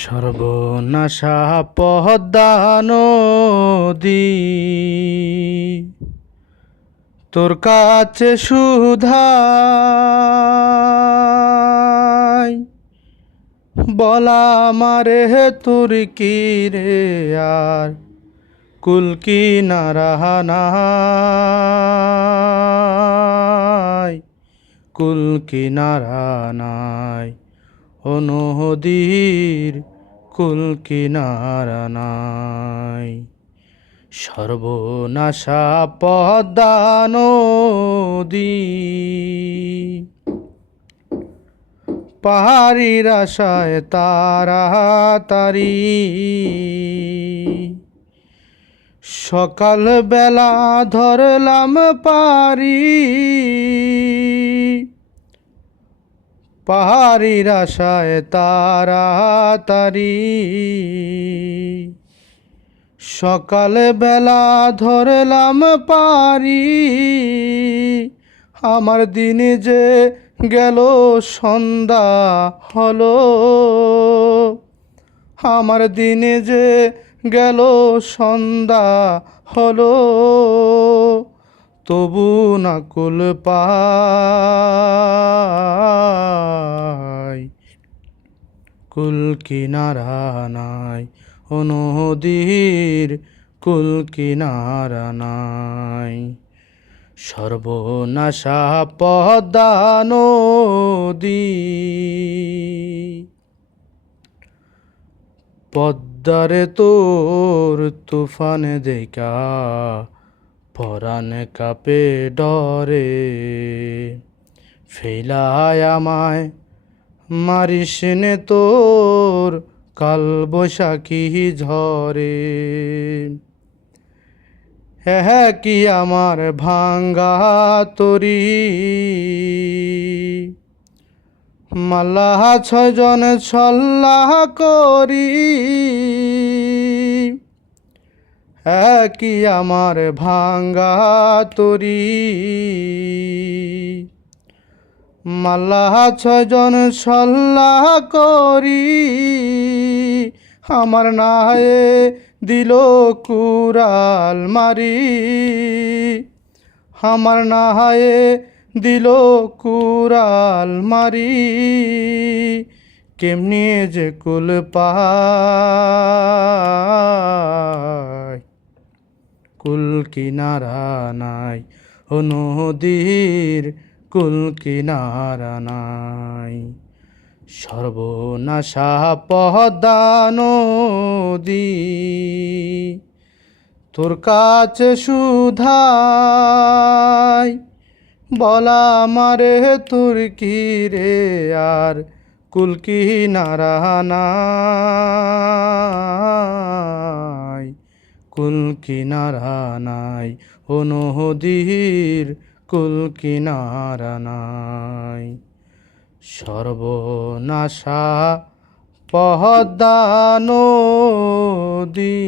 সর্বনাশা পদ্মা নদী, তোর কাছে সুধাই বলা মারে তোর কি রে আর কুল কিনারা নাই, কুল কিনারা নাই, ও নদীর কুল কিনারা নাই। সর্বনাশা পদ্মা নদী, পাহাড়ির আশায় তাড়াতাড়ি সকাল বেলা ধরলাম পারি, পাহাড়ির আশায় তাড়াতাড়ি সকাল বেলা ধরলাম পারি। আমার দিনে যে গেল সন্ধ্যা হলো, আমার দিনে যে গেল সন্ধ্যা হলো, তবু না কুল পাই, কুল কিনারা নাই, ও নদীর কুল কিনারা নাই। সর্বনাশা পদ্মা নদী, পদ্মারে তোর তুফান দেখা পরাণ কাপে ডরে, ফেলায় আমায় মারিস নে তোর কাল বৈশাখী ঝরে। হ্যাঁ কি আমার ভাঙ্গা তরি, মাল্লাহ ছয়জন ছল্লাহ করি। হ্যাঁ কি আমার ভাঙ্গা তরি, মাল্লাহ ছয়জন ছল্লাহ করি। আমার নায়ে দিল কুড়াল মারি, আমার নায়ে দিল কুড়াল মারি। কেমনি যে কুল পাই, কুল কিনারা নাই, ও নদীর কুল কিনারা নাই। সর্বনাশা পদ্মা নদী, তোর কাছে সুধাই বলা মারে তোর কি রে আর কুল কিনারা নাই, কুল কিনারা নাই, ও নদীর কুল কিনারা নাই। সর্বনাশা পদ্মা নদী।